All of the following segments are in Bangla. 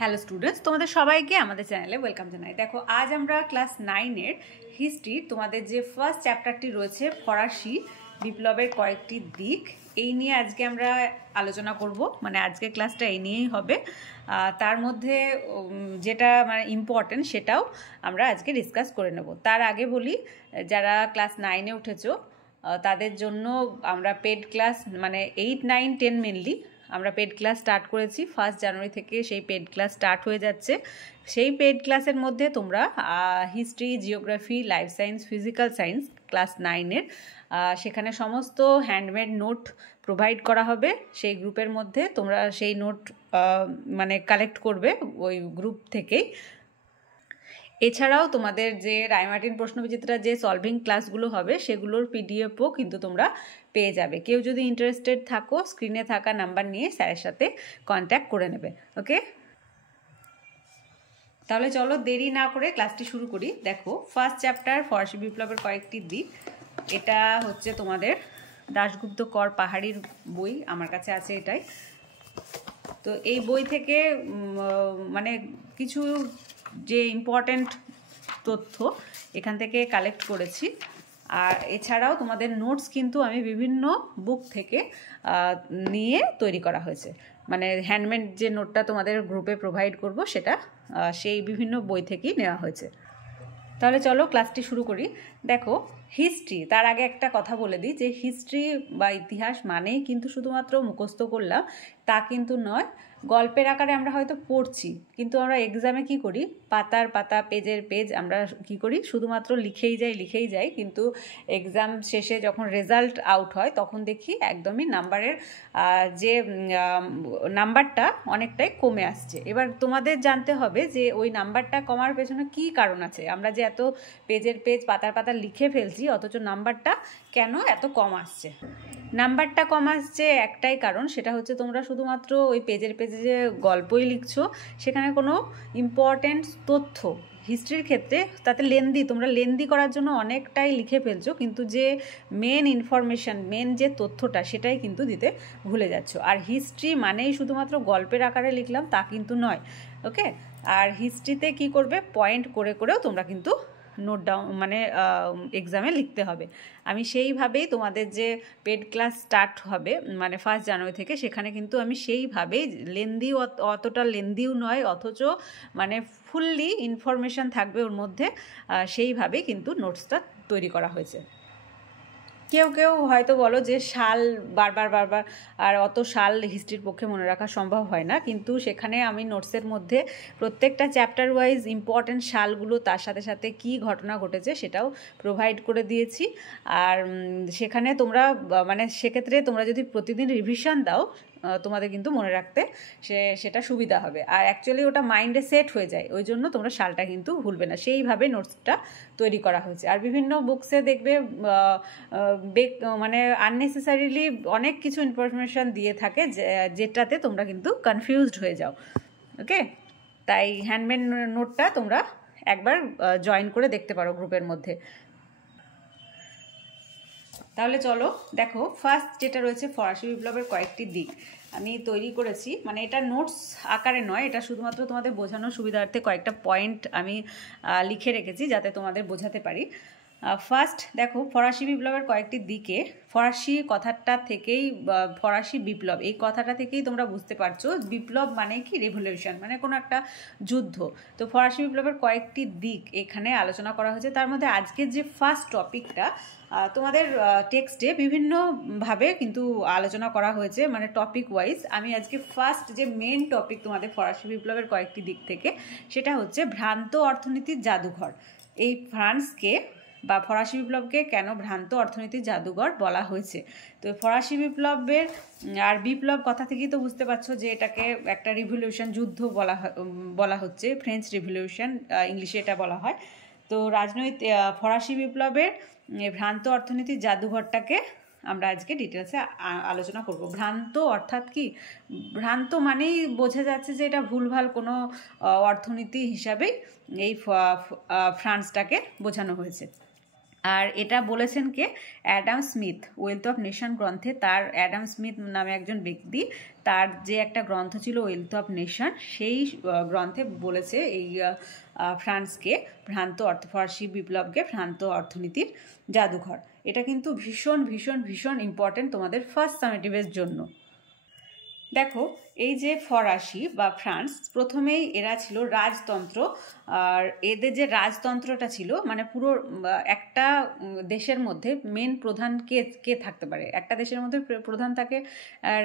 হ্যালো স্টুডেন্টস, তোমাদের সবাইকে আমাদের চ্যানেলে ওয়েলকাম জানাই। দেখো, আজ আমরা ক্লাস 9-এর হিস্ট্রি তোমাদের যে ফার্স্ট চ্যাপ্টারটি রয়েছে ফরাসি বিপ্লবের কয়েকটি দিক, এই নিয়ে আজকে আমরা আলোচনা করব। মানে আজকের ক্লাসটা এই নিয়েই হবে। তার মধ্যে যেটা মানে ইম্পর্টেন্ট সেটাও আমরা আজকে ডিসকাস করে নেব। তার আগে বলি, যারা ক্লাস 9-এ উঠেছো তাদের জন্য আমরা পেড ক্লাস মানে 8, 9, 10 মেনলি আমরা পেড ক্লাস স্টার্ট করেছি। 1 জানুয়ারি থেকে সেই পেড ক্লাস স্টার্ট হয়ে যাচ্ছে। সেই পেড ক্লাসের মধ্যে তোমরা history, geography, life science, physical science class 9-এর সেখানে সমস্ত হ্যান্ডমেড নোট প্রোভাইড করা হবে। সেই গ্রুপের মধ্যে তোমরা সেই নোট মানে কালেক্ট করবে ওই গ্রুপ থেকেই। এছাড়াও তোমাদের যে রায়মার্টিন প্রশ্নবিচিত্রা যে সলভিং ক্লাসগুলো হবে সেগুলোর পিডিএফও কিন্তু তোমরা পেয়ে যাবে। কেউ যদি ইন্টারেস্টেড থাকো, স্ক্রিনে থাকা নাম্বার নিয়ে স্যারের সাথে কন্ট্যাক্ট করে নেবে। ওকে, তাহলে চলো দেরি না করে ক্লাসটি শুরু করি। দেখো, ফার্স্ট চ্যাপ্টার ফরাসি বিপ্লবের কয়েকটি দিক, এটা হচ্ছে তোমাদের দাশগুপ্ত কর পাহাড়ির বই, আমার কাছে আছে এটাই। তো এই বই থেকে মানে কিছু যে ইম্পর্ট্যান্ট তথ্য এখান থেকে কালেক্ট করেছি। আর এছাড়াও তোমাদের নোটস কিন্তু আমি বিভিন্ন বুক থেকে নিয়ে তৈরি করা হয়েছে। মানে হ্যান্ডমেড যে নোটটা তোমাদের গ্রুপে প্রোভাইড করব সেটা সেই বিভিন্ন বই থেকেই নেওয়া হয়েছে। তাহলে চলো ক্লাসটি শুরু করি। দেখো, হিস্ট্রি, তার আগে একটা কথা বলে দিই যে হিস্ট্রি বা ইতিহাস মানেই কিন্তু শুধুমাত্র মুখস্থ করলাম তা কিন্তু নয়। গল্পের আকারে আমরা হয়তো পড়ছি, কিন্তু আমরা এক্সামে কি করি, পাতার পাতা, পেজের পেজ আমরা কি করি, শুধুমাত্র লিখেই যাই। কিন্তু এক্সাম শেষে যখন রেজাল্ট আউট হয় তখন দেখি একদমই নাম্বারের যে নাম্বারটা অনেকটাই কমে আসছে। এবার তোমাদের জানতে হবে যে ওই নাম্বারটা কমার পেছনে কী কারণ আছে। আমরা যে এত পেজের পেজ, পাতার পাতা লিখে ফেলছি অথচ নাম্বারটা কেন এত কম আসছে। নাম্বারটা কম আসছে একটাই কারণ, সেটা হচ্ছে তোমরা শুধুমাত্র ওই পেজের পেজে যে গল্পই লিখছো, সেখানে কোনো ইম্পর্ট্যান্ট তথ্য হিস্ট্রির ক্ষেত্রে তাতে তোমরা লেন্দি করার জন্য অনেকটাই লিখে ফেলছো, কিন্তু যে মেন ইনফরমেশান, মেন যে তথ্যটা সেটাই কিন্তু দিতে ভুলে যাচ্ছ। আর হিস্ট্রি মানেই শুধুমাত্র গল্পের আকারে লিখলাম তা কিন্তু নয়। ওকে, আর হিস্ট্রিতে কি করবে, পয়েন্ট করে করেও তোমরা কিন্তু নোট ডাউন মানে এক্সামে লিখতে হবে। আমি সেইভাবেই তোমাদের যে পেড ক্লাস স্টার্ট হবে মানে 1 জানুয়ারি থেকে, সেখানে কিন্তু আমি সেইভাবেই অতটা লেন্দিও নয়, অথচ মানে ফুললি ইনফরমেশান থাকবে ওর মধ্যে, সেইভাবেই কিন্তু নোটসটা তৈরি করা হয়েছে। কেউ হয়তো বলো যে সাল বারবার আর অত সাল হিস্ট্রির পক্ষে মনে রাখা সম্ভব হয় না, কিন্তু সেখানে আমি নোটসের মধ্যে প্রত্যেকটা চ্যাপ্টার ওয়াইজ ইম্পর্ট্যান্ট সালগুলো, তার সাথে সাথে কি ঘটনা ঘটেছে সেটাও প্রোভাইড করে দিয়েছি। আর সেখানে তোমরা মানে সেক্ষেত্রে তোমরা যদি প্রতিদিন রিভিশন দাও তোমাদের কিন্তু মনে রাখতে সেটা সুবিধা হবে। আর অ্যাকচুয়ালি ওটা মাইন্ডে সেট হয়ে যায়, ওই জন্য তোমরা সালটা কিন্তু ভুলবে না। সেইভাবে নোটসটা তৈরি করা হয়েছে। আর বিভিন্ন বুকসে দেখবে মানে আননেসেসারিলি অনেক কিছু ইনফরমেশান দিয়ে থাকে যেটাতে তোমরা কিন্তু কনফিউজড হয়ে যাও। ওকে, তাই হ্যান্ডমেড নোটটা তোমরা একবার জয়েন করে দেখতে পারো গ্রুপের মধ্যে। তাহলে চলো দেখো, ফার্স্ট যেটা রয়েছে ফরাসি বিপ্লবের কয়েকটি দিক আমি তৈরি করেছি। মানে এটা নোটস আকারে নয়, এটা শুধুমাত্র তোমাদের বোঝানোর সুবিধার্থে কয়েকটা পয়েন্ট আমি লিখে রেখেছি যাতে তোমাদের বোঝাতে পারি। ফার্স্ট দেখো, ফরাসি বিপ্লবের কয়েকটি দিকে, ফরাসি কথাটা থেকেই ফরাসি বিপ্লব এই কথাটা থেকেই তোমরা বুঝতে পারছো বিপ্লব মানে কি, রেভলিউশন মানে কোনো একটা যুদ্ধ। তো ফরাসি বিপ্লবের কয়েকটি দিক এখানে আলোচনা করা হয়েছে। তার মধ্যে আজকের যে ফার্স্ট টপিকটা তোমাদের টেক্সটে বিভিন্নভাবে কিন্তু আলোচনা করা হয়েছে, মানে টপিক ওয়াইজ। আমি আজকে ফার্স্ট যে মেন টপিক তোমাদের ফরাসি বিপ্লবের কয়েকটি দিক থেকে, সেটা হচ্ছে ভ্রান্ত অর্থনীতির জাদুঘর। এই ফ্রান্সকে বা ফরাসি বিপ্লবকে কেন ভ্রান্ত অর্থনীতির জাদুঘর বলা হয়েছে। তো ফরাসি বিপ্লবের আর বিপ্লব কথা থেকেই তো বুঝতে পারছো যে এটাকে একটা রিভলিউশন, যুদ্ধ বলা হচ্ছে, ফ্রেঞ্চ রিভলিউশন ইংলিশে এটা বলা হয়। তো ফরাসি বিপ্লবের ভ্রান্ত অর্থনীতির জাদুঘরটাকে আমরা আজকে ডিটেলসে আলোচনা করব। ভ্রান্ত অর্থাৎ কি, ভ্রান্ত মানেই বোঝা যাচ্ছে যে এটা ভুলভাল কোনো অর্থনীতি হিসাবেই এই ফ্রান্সটাকে বোঝানো হয়েছে। আর এটা বলেছেন কে? Adam Smith. Wealth of nation গ্রন্থে তার, অ্যাডাম স্মিথ নামে একজন ব্যক্তি, তার যে একটা গ্রন্থ ছিল ওয়েলথ অফ নেশন, সেই গ্রন্থে বলেছে এই ফ্রান্সকে ভ্রান্ত ফরাসি বিপ্লবকে ভ্রান্ত অর্থনীতির জাদুঘর। এটা কিন্তু ভীষণ ভীষণ ভীষণ ইম্পর্টেন্ট তোমাদের ফার্স্ট সামেটিভের জন্য। দেখো, এই যে ফরাসি বা ফ্রান্স, প্রথমেই এরা ছিল রাজতন্ত্র। আর এদের যে রাজতন্ত্রটা ছিল, মানে পুরো একটা দেশের মধ্যে মেন প্রধান কে কে থাকতে পারে? একটা দেশের মধ্যে প্রধান থাকে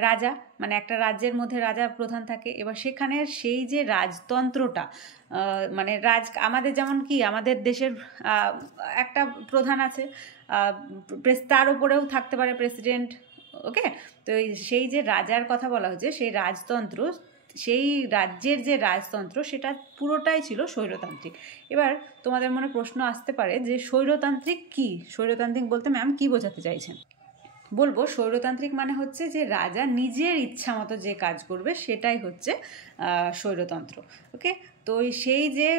রাজা, মানে একটা রাজ্যের মধ্যে রাজা প্রধান থাকে। এবার সেখানে সেই যে রাজতন্ত্রটা, মানে আমাদের যেমন কি আমাদের দেশের একটা প্রধান আছে, তার উপরেও থাকতে পারে প্রেসিডেন্ট, ওকে? তো সেই যে রাজার কথা বলা হচ্ছে, সেই রাজতন্ত্র, সেই রাজ্যের যে রাজতন্ত্র, সেটা পুরোটাই ছিল স্বৈরতান্ত্রিক। এবার তোমাদের মনে প্রশ্ন আসতে পারে যে স্বৈরতান্ত্রিক কি? স্বৈরতান্ত্রিক বলতে ম্যাম কি বোঝাতে চাইছেন? বলবো, স্বৈরতান্ত্রিক মানে হচ্ছে যে রাজা নিজের ইচ্ছা মতো যে কাজ করবে সেটাই হচ্ছে স্বৈরতন্ত্র, ওকে? তো সেই যে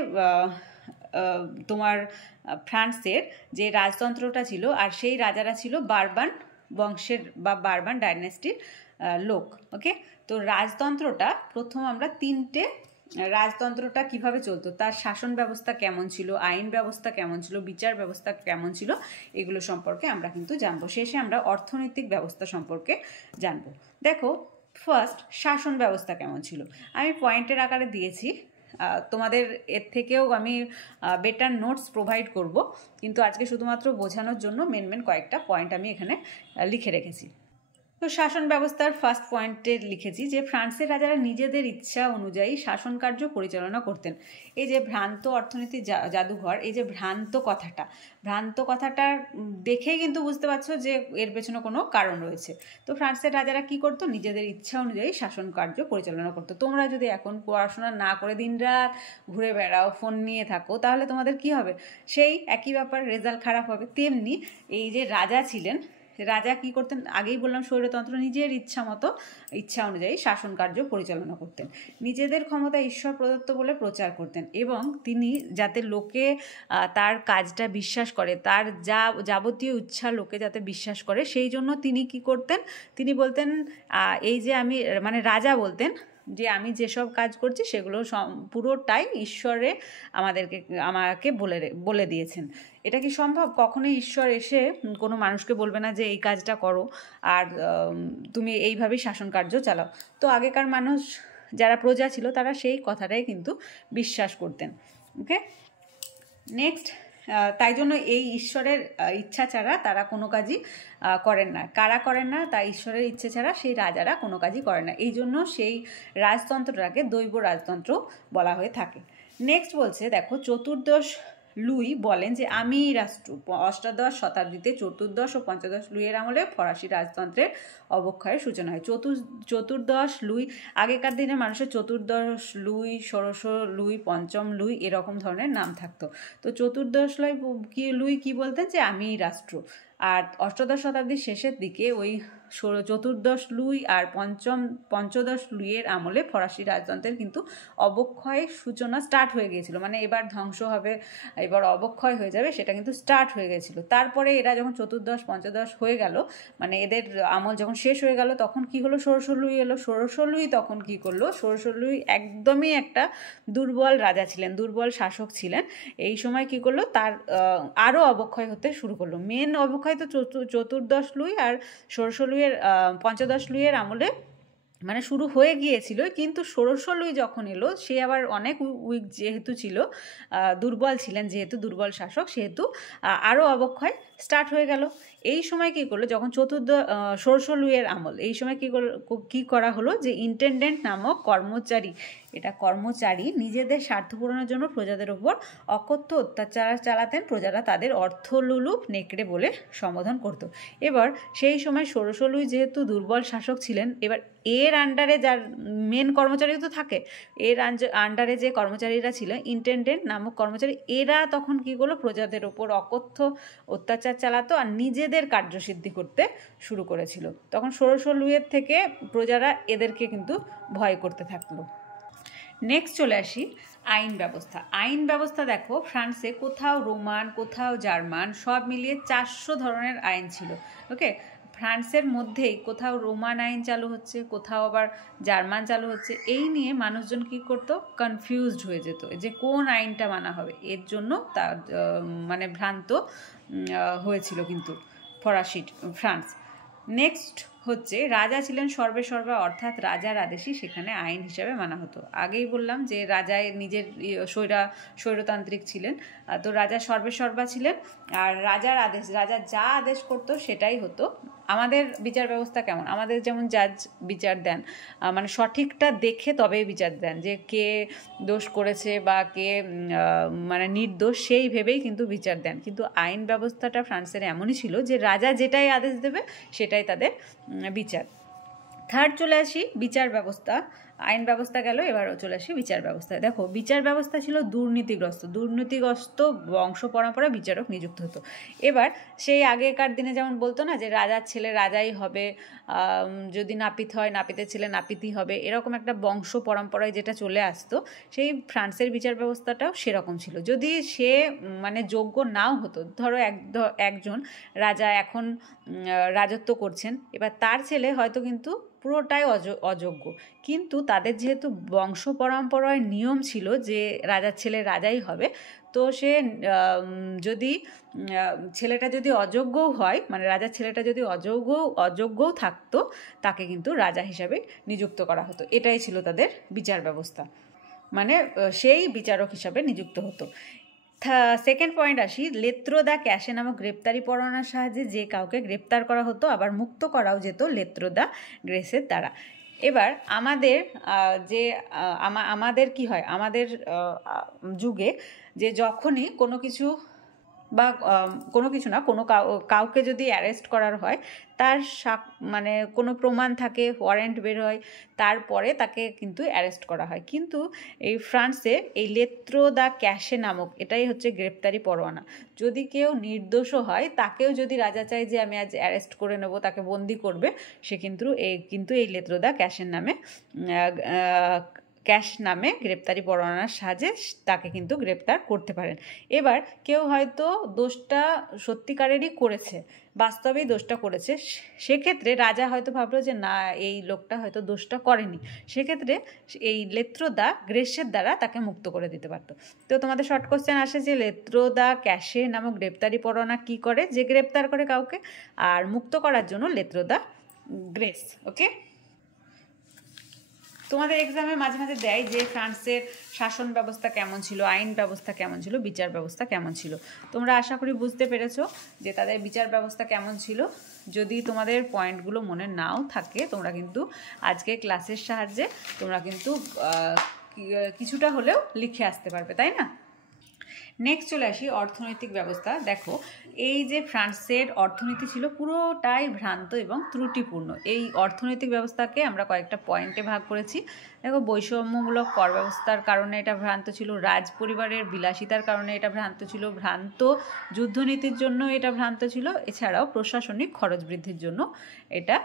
তোমার ফ্রান্সের যে রাজতন্ত্রটা ছিল, আর সেই রাজারা ছিল বারবান বংশের বা বারবান ডাইনেস্টির লোক, ওকে? তো রাজতন্ত্রটা প্রথম আমরা রাজতন্ত্রটা কিভাবে চলতো, তার শাসন ব্যবস্থা কেমন ছিল, আইন ব্যবস্থা কেমন ছিল, বিচার ব্যবস্থা কেমন ছিল, এগুলো সম্পর্কে আমরা কিন্তু জানবো। শেষে আমরা অর্থনৈতিক ব্যবস্থা সম্পর্কে জানবো। দেখো, ফার্স্ট শাসন ব্যবস্থা কেমন ছিল আমি পয়েন্টের আকারে দিয়েছি, তোমাদের এর থেকেও আমি বেটার নোটস প্রোভাইড করব, কিন্তু আজকে শুধুমাত্র বোঝানোর জন্য মেন কয়েকটা পয়েন্ট আমি এখানে লিখে রেখেছি। তো শাসন ব্যবস্থার ফার্স্ট পয়েন্টে লিখেছি যে ফ্রান্সের রাজারা নিজেদের ইচ্ছা অনুযায়ী শাসন কার্য পরিচালনা করতেন। এই যে ভ্রান্ত অর্থনীতি জাদুঘর, এই যে ভ্রান্ত কথাটা দেখেই কিন্তু বুঝতে পারছো যে এর পেছনে কোনো কারণ রয়েছে। তো ফ্রান্সের রাজারা কি করতো? নিজেদের ইচ্ছা অনুযায়ী শাসন কার্য পরিচালনা করতো। তোমরা যদি এখন পড়াশোনা না করে দিনরাত ঘুরে বেড়াও, ফোন নিয়ে থাকো, তাহলে তোমাদের কি হবে? সেই একই ব্যাপার, রেজাল্ট খারাপ হবে। তেমনি এই যে রাজা ছিলেন, রাজা কি করতেন? আগেই বললাম স্বৈরতন্ত্র, নিজের ইচ্ছা অনুযায়ী শাসন কার্য পরিচালনা করতেন, নিজেদের ক্ষমতা ঈশ্বর প্রদত্ত বলে প্রচার করতেন, এবং তিনি যাতে লোকে তার কাজটা বিশ্বাস করে, তার যাবতীয় ইচ্ছা লোকে যাতে বিশ্বাস করে, সেই জন্য তিনি কি করতেন? তিনি বলতেন, এই যে মানে রাজা বলতেন যে আমি যেসব কাজ করছি সেগুলো পুরোটাই ঈশ্বরে আমাকে বলে দিয়েছেন। এটা কি সম্ভব? কখনোই ঈশ্বর এসে কোনো মানুষকে বলবে না যে এই কাজটা করো আর তুমি এইভাবেই শাসন কার্য চালাও। তো আগেকার মানুষ যারা প্রজা ছিল তারা সেই কথাটাই কিন্তু বিশ্বাস করতেন, ওকে? নেক্সট, তাই জন্য এই ঈশ্বরের ইচ্ছা ছাড়া তারা কোনো কাজই করেন না। কারা করেন না? তা ঈশ্বরের ইচ্ছে ছাড়া সেই রাজারা কোনো কাজই করেন না। এই জন্য সেই রাজতন্ত্রটাকে দৈব রাজতন্ত্র বলা হয়ে থাকে। নেক্সট বলছে, দেখো, চতুর্দশ লুই বলেন যে আমি রাষ্ট্র। অষ্টাদশ শতাব্দীতে চতুর্দশ ও পঞ্চদশ লুইয়ের আমলে ফরাসি রাজতন্ত্রের অবক্ষয়ের সূচনা হয়। চতুর্দশ লুই, আগেকার দিনে মানুষের চতুর্দশ লুই, ষোড়শ লুই, পঞ্চম লুই এরকম ধরনের নাম থাকতো। তো চতুর্দশ লুই কি বলতেন? যে আমি রাষ্ট্র। আর অষ্টাদশ শতাব্দীর শেষের দিকে ওই চতুর্দশ লুই আর পঞ্চদশ লুইয়ের আমলে ফরাসি রাজতন্ত্রের কিন্তু অবক্ষয়ের সূচনা স্টার্ট হয়ে গিয়েছিল। মানে এবার ধ্বংস হবে, এবার অবক্ষয় হয়ে যাবে, সেটা কিন্তু স্টার্ট হয়ে গেছিলো। তারপরে এরা যখন চতুর্দশ পঞ্চদশ হয়ে গেল, মানে এদের আমল যখন শেষ হয়ে গেল, তখন কি হলো? ষোড়শ লুই এলো। ষোড়শ লুই তখন কি করলো? ষোড়শ লুই একদমই একটা দুর্বল রাজা ছিলেন, দুর্বল শাসক ছিলেন। এই সময় কি করলো? তার আরও অবক্ষয় হতে শুরু করলো। মেন অবক্ষয় তো চতুর্দশ লুই আর ষোড়শ লুইয়ের, পঞ্চদশ লুইয়ের আমলে মানে শুরু হয়ে গিয়েছিল, কিন্তু ষোড়শ লুই যখন এলো, সে আবার অনেক উইক যেহেতু ছিল, দুর্বল ছিলেন যেহেতু, দুর্বল শাসক, সেহেতু আরও অবক্ষয় স্টার্ট হয়ে গেল। এই সময় কী করলো? যখন ষোড়শ লুইয়ের আমল, এই সময় কী করা হলো? যে ইন্টেন্ডেন্ট নামক কর্মচারী নিজেদের স্বার্থ পূরণের জন্য প্রজাদের ওপর অকথ্য অত্যাচার চালাতেন। প্রজারা তাদের অর্থলোলুপ নেকড়ে বলে সম্বোধন করত। এবার সেই সময় ষোড়শ লুই যেহেতু দুর্বল শাসক ছিলেন, এবার এর আন্ডারে যার মেন কর্মচারী তো থাকে, এর আন্ডারে যে কর্মচারীরা ছিল, ইন্টেন্ডেন্ট নামক কর্মচারী, এরা তখন কী করলো? প্রজাদের ওপর অকথ্য অত্যাচার চালাতো আর নিজেদের কার্যসিদ্ধি করতে শুরু করেছিল। তখন ষোড়শ লুইয়ের থেকে প্রজারা এদেরকে কিন্তু ভয় করতে থাকলো। নেক্সট চলে আসি আইন ব্যবস্থা। আইন ব্যবস্থা দেখো, ফ্রান্সে কোথাও রোমান, কোথাও জার্মান, সব মিলিয়ে 400 ধরনের আইন ছিল। ওকে, ফ্রান্সের মধ্যেই কোথাও রোমান আইন চালু হচ্ছে, কোথাও আবার জার্মান চালু হচ্ছে। এই নিয়ে মানুষজন কি করতো, কনফিউজড হয়ে যেত যে কোন আইনটা মানা হবে। এর জন্য তার মানে ভ্রান্ত হয়েছিল কিন্তু ফ্রান্স। নেক্সট হচ্ছে রাজা ছিলেন সর্বেসর্বা, অর্থাৎ রাজার আদেশই সেখানে আইন হিসাবে মানা হতো। আগেই বললাম যে রাজায় নিজের স্বৈরতান্ত্রিক ছিলেন, তো রাজা সর্বেসর্বা ছিলেন, আর রাজার আদেশ, রাজা যা আদেশ করতো সেটাই হতো। আমাদের বিচার ব্যবস্থা কেমন, আমাদের যেমন জাজ বিচার দেন, মানে সঠিকটা দেখে তবেই বিচার দেন, যে কে দোষ করেছে বা কে মানে নির্দোষ সেই ভেবেই কিন্তু বিচার দেন। কিন্তু আইন ব্যবস্থাটা ফ্রান্সের এমনই ছিল যে রাজা যেটাই আদেশ দেবে সেটাই তাদের বিচার। থার্ড চলে আসি বিচার ব্যবস্থা। আইন ব্যবস্থা গেল, এবারও চলে আসি বিচার ব্যবস্থায়। দেখো, বিচার ব্যবস্থা ছিল দুর্নীতিগ্রস্ত বংশ পরম্পরা বিচারক নিযুক্ত হতো। এবার সেই আগেকার দিনে যেমন বলতো না যে রাজার ছেলে রাজাই হবে, যদি নাপিত হয় নাপিতের ছেলে নাপিতই হবে, এরকম একটা বংশ পরম্পরায় যেটা চলে আসতো, সেই ফ্রান্সের বিচার ব্যবস্থাটাও সেরকম ছিল। যদি সে মানে যোগ্য নাও হতো, ধরো একজন রাজা এখন রাজত্ব করছেন, এবার তার ছেলে হয়তো কিন্তু পুরোটাই অযোগ্য, কিন্তু তাদের যেহেতু বংশ পরম্পরায় নিয়ম ছিল যে রাজার ছেলে রাজাই হবে, তো সে যদি ছেলেটা যদি অযোগ্যও হয়, মানে রাজার ছেলেটা যদি অযোগ্যও থাকতো, তাকে কিন্তু রাজা হিসাবে নিযুক্ত করা হতো। এটাই ছিল তাদের বিচার ব্যবস্থা, মানে সেই বিচারক হিসাবে নিযুক্ত হতো। সেকেন্ড পয়েন্ট আসি, লেত্রো দ্য ক্যাশে নামক গ্রেপ্তারি পরোয়ানার সাহায্যে যে কাউকে গ্রেপ্তার করা হতো, আবার মুক্ত করাও যেত লেত্রো দ্য গ্রেসের দ্বারা। এবার আমাদের আমাদের কি হয়, আমাদের যুগে যে যখনই কোনো কিছু বা কোনো কিছু না, কোনো কাউকে যদি অ্যারেস্ট করার হয়, তার মানে কোনো প্রমাণ থাকে, ওয়ারেন্ট বের হয়, তারপরে তাকে কিন্তু অ্যারেস্ট করা হয়। কিন্তু এই ফ্রান্সে এই লেত্রো দ্য ক্যাশে নামক এটাই হচ্ছে গ্রেপ্তারি পরোয়ানা। যদি কেউ নির্দোষও হয়, তাকেও যদি রাজা চায় যে আমি আজ অ্যারেস্ট করে নেব, তাকে বন্দি করবে, সে কিন্তু এই লেত্রো দ্য ক্যাশের নামে ক্যাশ নামে গ্রেপ্তারি পরোয়ানার সাহায্যে তাকে কিন্তু গ্রেপ্তার করতে পারেন। এবার কেউ হয়তো দোষটা সত্যিকারেরই করেছে, বাস্তবেই দোষটা করেছে, সেক্ষেত্রে রাজা হয়তো ভাবলো যে না, এই লোকটা হয়তো দোষটা করেনি, সেক্ষেত্রে এই লেত্রো দ্য গ্রেসের দ্বারা তাকে মুক্ত করে দিতে পারতো। তো তোমাদের শর্ট কোশ্চেন আসে যে লেত্রো দ্য ক্যাশে নামক গ্রেপ্তারি পরোয়ানা কি করে, যে গ্রেপ্তার করে কাউকে, আর মুক্ত করার জন্য লেত্রো দ্য গ্রেস। ওকে, তোমাদের এক্সামে মাঝে মাঝে দেয় যে ফ্রান্সের শাসন ব্যবস্থা কেমন ছিল, আইন ব্যবস্থা কেমন ছিল, বিচার ব্যবস্থা কেমন ছিল। তোমরা আশা করি বুঝতে পেরেছো যে তাদের বিচার ব্যবস্থা কেমন ছিল। যদি তোমাদের পয়েন্টগুলো মনে নাও থাকে, তোমরা কিন্তু আজকে ক্লাসের সাহায্যে তোমরা কিন্তু কিছুটা হলেও লিখে আসতে পারবে, তাই না? নেক্সট চলে আসি অর্থনৈতিক ব্যবস্থা। দেখো, এই যে ফ্রান্সের অর্থনীতি ছিল পুরোটাই ভ্রান্ত এবং ত্রুটিপূর্ণ। এই অর্থনৈতিক ব্যবস্থাকে আমরা কয়েকটা পয়েন্টে ভাগ করেছি। দেখো, বৈষম্যমূলক কর ব্যবস্থার কারণে এটা ভ্রান্ত ছিল, রাজ পরিবারের বিলাসিতার কারণে এটা ভ্রান্ত ছিল, ভ্রান্ত যুদ্ধনীতির জন্য এটা ভ্রান্ত ছিল, এছাড়াও প্রশাসনিক খরচ বৃদ্ধির জন্য এটা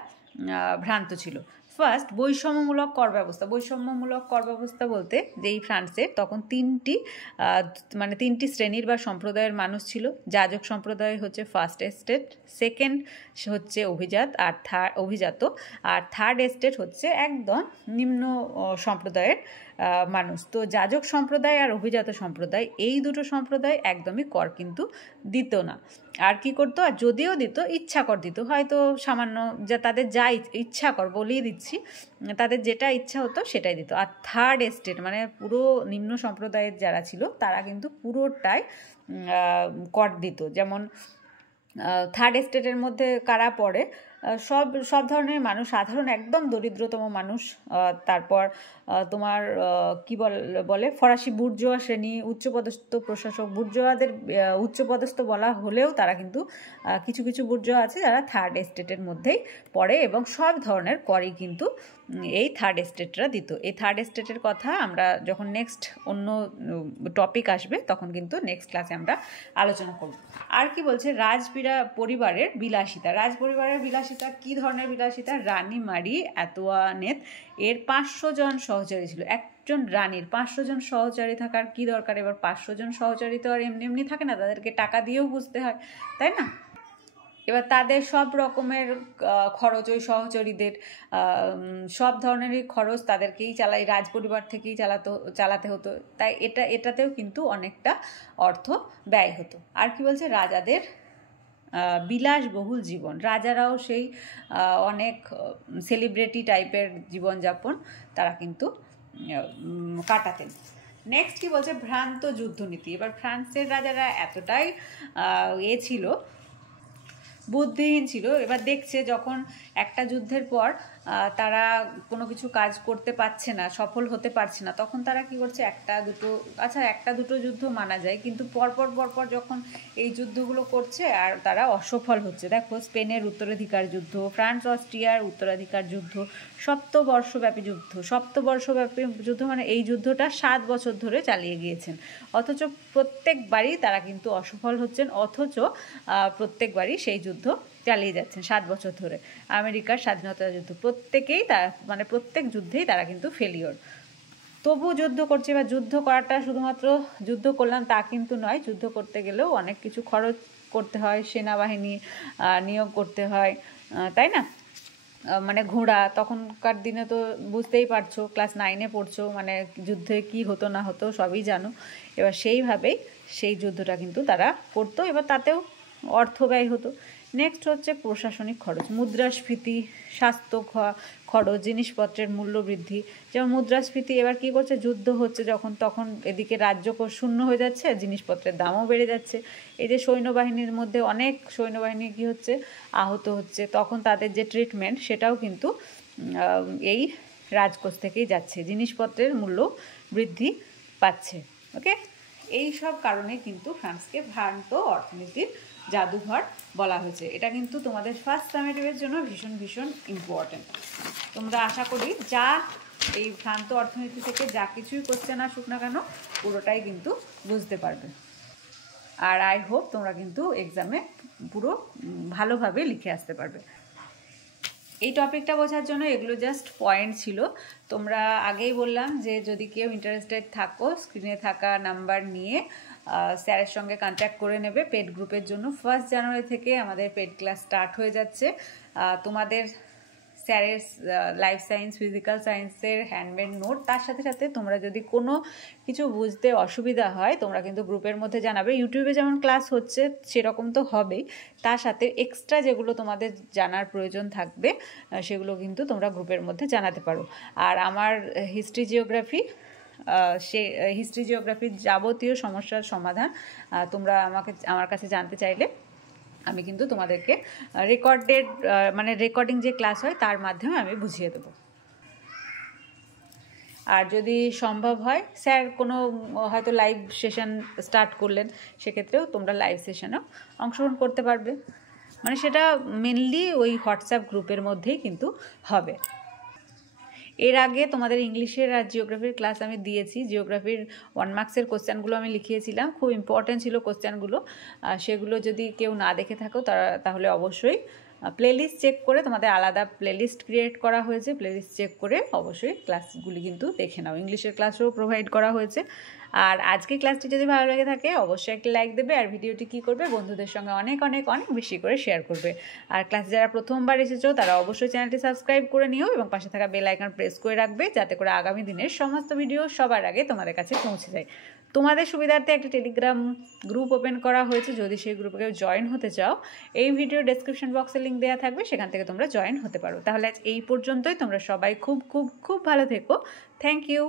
ভ্রান্ত ছিল। ফার্স্ট, বৈষম্যমূলক কর ব্যবস্থা। বৈষম্যমূলক কর ব্যবস্থা বলতে যে এই ফ্রান্সে তখন তিনটি শ্রেণীর বা সম্প্রদায়ের মানুষ ছিল। যাজক সম্প্রদায় হচ্ছে ফার্স্ট এস্টেট, সেকেন্ড হচ্ছে অভিজাত, আর থার্ড এস্টেট হচ্ছে একদম নিম্ন সম্প্রদায়ের মানুষ। তো যাজক সম্প্রদায় আর অভিজাত সম্প্রদায়, এই দুটো সম্প্রদায় একদমই কর কিন্তু দিত না। আর কি করতো, আর যদিও দিত, ইচ্ছা কর দিত, হয়তো সামান্য, যা তাদের যা ইচ্ছা কর বলেই দিচ্ছি, তাদের যেটা ইচ্ছা হতো সেটাই দিত। আর থার্ড এস্টেট মানে পুরো নিম্ন সম্প্রদায়ের যারা ছিল, তারা কিন্তু পুরোটাই কর দিত। যেমন থার্ড এস্টেটের মধ্যে কারা পড়ে, সব ধরনের মানুষ, সাধারণ একদম দরিদ্রতম মানুষ, তারপর তোমার কি বলে ফরাসি বুর্জোয়া শ্রেণী, উচ্চপদস্থ প্রশাসক। বুর্জোয়াদের উচ্চপদস্থ বলা হলেও তারা কিন্তু কিছু কিছু বুর্জোয়া আছে যারা থার্ড এস্টেটের মধ্যেই পড়ে, এবং সব ধরনের করই কিন্তু এই থার্ড এস্টেটরা দিত। এই থার্ড এস্টেটের কথা আমরা যখন নেক্সট অন্য টপিক আসবে তখন কিন্তু নেক্সট ক্লাসে আমরা আলোচনা করব। আর কি বলছে, পরিবারের বিলাসিতা। রাজ পরিবারের বিলাসিতা কী ধরনের বিলাসিতা? রানীমারি এতওয়ানেত এর 500 জন সহচরী ছিল। একজন রানীর 500 জন সহচরী থাকার কি দরকার? এবার 500 জন সহচরী তো আর এমনি এমনি থাকে না, তাদেরকে টাকা দিয়েও বুঝতে হয়, তাই না? এবার তাদের সব রকমের খরচ, ওই সহচরীদের সব ধরনেরই খরচ তাদেরকেই রাজপরিবার থেকেই চালাতে হতো। তাই এটাতেও কিন্তু অনেকটা অর্থ ব্যয় হতো। আর কি বলছে, রাজাদের বিলাসবহুল জীবন। রাজারাও সেই অনেক সেলিব্রিটি টাইপের জীবনযাপন তারা কিন্তু কাটাতেন। নেক্সট কি বলছে, ভ্রান্ত যুদ্ধনীতি। এবার ফ্রান্সের রাজারা এতটাই ছিল, বুদ্ধিহীন ছিল। এবার দেখছে যখন একটা যুদ্ধের পর তারা কোনো কিছু কাজ করতে পারছে না, সফল হতে পারছে না, তখন তারা কি করছে, একটা দুটো যুদ্ধ মানা যায়, কিন্তু পরপর যখন এই যুদ্ধগুলো করছে আর তারা অসফল হচ্ছে। দেখো, স্পেনের উত্তরাধিকার যুদ্ধ, ফ্রান্স অস্ট্রিয়ার উত্তরাধিকার যুদ্ধ, সপ্তবর্ষব্যাপী যুদ্ধ মানে এই যুদ্ধটা 7 বছর ধরে চালিয়ে গিয়েছেন, অথচ প্রত্যেকবারই তারা কিন্তু অসফল হচ্ছেন, অথচ প্রত্যেকবারই সেই যুদ্ধ চালিয়ে যাচ্ছেন 7 বছর ধরে। আমেরিকার স্বাধীনতা যুদ্ধ, প্রত্যেক যুদ্ধেই তারা কিন্তু ফেলিওর। তবু যুদ্ধ করছে। বা যুদ্ধ করাটা শুধুমাত্র যুদ্ধ করলাম তা কিন্তু নয়, যুদ্ধ করতে গেলেও অনেক কিছু খরচ করতে হয়, সেনাবাহিনী নিয়োগ করতে হয়, তাই না? মানে ঘোড়া, তখনকার দিনে তো বুঝতেই পারছো, ক্লাস 9-এ পড়ছো, মানে যুদ্ধে কি হতো না হতো সবই জানো। এবার সেইভাবেই সেই যুদ্ধটা কিন্তু তারা করতো, এবার তাতেও অর্থ ব্যয় হতো। নেক্সট হচ্ছে প্রশাসনিক খরচ, মুদ্রাস্ফীতি, স্বাস্থ্য খরচ, জিনিসপত্রের মূল্য বৃদ্ধি। যেমন মুদ্রাস্ফীতি, এবার কি করছে, যুদ্ধ হচ্ছে যখন, তখন এদিকে রাজ্যকোষ শূন্য হয়ে যাচ্ছে, জিনিসপত্রের দামও বেড়ে যাচ্ছে। এই যে সৈন্যবাহিনীর মধ্যে অনেক সৈন্যবাহিনী কি হচ্ছে, আহত হচ্ছে, তখন তাদের যে ট্রিটমেন্ট সেটাও কিন্তু এই রাজকোষ থেকেই যাচ্ছে, জিনিসপত্রের মূল্য বৃদ্ধি পাচ্ছে। ওকে, এই সব কারণে কিন্তু ফ্রান্সকে ভ্রান্ত অর্থনীতির জাদুঘর বলা হয়েছে। এটা কিন্তু তোমাদের ফার্স্ট সামেটিভের জন্য ভীষণ ইম্পর্টেন্ট। তোমরা আশা করি এই ভ্রান্ত অর্থনীতি থেকে যা কিছুই কোশ্চেন আসুক না কেন, পুরোটাই কিন্তু বুঝতে পারবে। আর আই হোপ তোমরা কিন্তু এক্সামে পুরো ভালোভাবে লিখে আসতে পারবে। এই টপিকটা বোঝার জন্য এগুলো জাস্ট পয়েন্ট ছিল। তোমরা আগেই বললাম যে যদি কেউ ইন্টারেস্টেড থাকো, স্ক্রিনে থাকা নাম্বার নিয়ে স্যারের সঙ্গে কন্ট্যাক্ট করে নেবে পেড গ্রুপের জন্য। 1 জানুয়ারি থেকে আমাদের পেড ক্লাস স্টার্ট হয়ে যাচ্ছে। তোমাদের স্যারের লাইফ সায়েন্স, ফিজিক্যাল সায়েন্সের হ্যান্ডমেড নোট, তার সাথে সাথে তোমরা যদি কোনো কিছু বুঝতে অসুবিধা হয় তোমরা কিন্তু গ্রুপের মধ্যে জানাবে। ইউটিউবে যেমন ক্লাস হচ্ছে সেরকম তো হবেই, তার সাথে এক্সট্রা যেগুলো তোমাদের জানার প্রয়োজন থাকবে সেগুলো কিন্তু তোমরা গ্রুপের মধ্যে জানাতে পারো। আর আমার হিস্ট্রি জিওগ্রাফির যাবতীয় সমস্যার সমাধান তোমরা আমার কাছে জানতে চাইলে আমি কিন্তু তোমাদেরকে রেকর্ডিং যে ক্লাস হয় তার মাধ্যমে আমি বুঝিয়ে দেবো। আর যদি সম্ভব হয়, স্যার কোনো হয়তো লাইভ সেশন স্টার্ট করলেন, সেক্ষেত্রেও তোমরা লাইভ সেশনেও অংশগ্রহণ করতে পারবে। মানে সেটা মেনলি ওই হোয়াটসঅ্যাপ গ্রুপের মধ্যেই কিন্তু হবে। এর আগে তোমাদের ইংলিশের আর জিওগ্রাফির ক্লাস আমি দিয়েছি। জিওগ্রাফির 1 মার্কসের কোশ্চেনগুলো আমি লিখিয়েছিলাম, খুব ইম্পর্টেন্ট ছিল কোশ্চেনগুলো। সেগুলো যদি কেউ না দেখে থাকো তাহলে অবশ্যই প্লেলিস্ট চেক করে, তোমাদের আলাদা প্লেলিস্ট ক্রিয়েট করা হয়েছে, প্লেলিস্ট চেক করে অবশ্যই ক্লাসগুলি কিন্তু দেখে নাও। ইংলিশের ক্লাসও প্রোভাইড করা হয়েছে। আর আজকে ক্লাসটি যদি ভালো লেগে থাকে অবশ্যই একটা লাইক দেবে, আর ভিডিওটি কী করবে, বন্ধুদের সঙ্গে অনেক বেশি করে শেয়ার করবে। আর ক্লাসে যারা প্রথমবার এসেছো তারা অবশ্যই চ্যানেলটি সাবস্ক্রাইব করে নিও এবং পাশে থাকা বেল আইকন প্রেস করে রাখবে, যাতে করে আগামী দিনের সমস্ত ভিডিও সবার আগে তোমাদের কাছে পৌঁছে যায়। তোমাদের সুবিধার্থে একটা টেলিগ্রাম গ্রুপ ওপেন করা হয়েছে, যদি সেই গ্রুপে কেউ জয়েন হতে চাও এই ভিডিও ডেসক্রিপশন বক্সে লিঙ্ক দেওয়া থাকবে, সেখান থেকে তোমরা জয়েন হতে পারো। তাহলে আজ এই পর্যন্তই। তোমরা সবাই খুব ভালো থেকো। Thank you.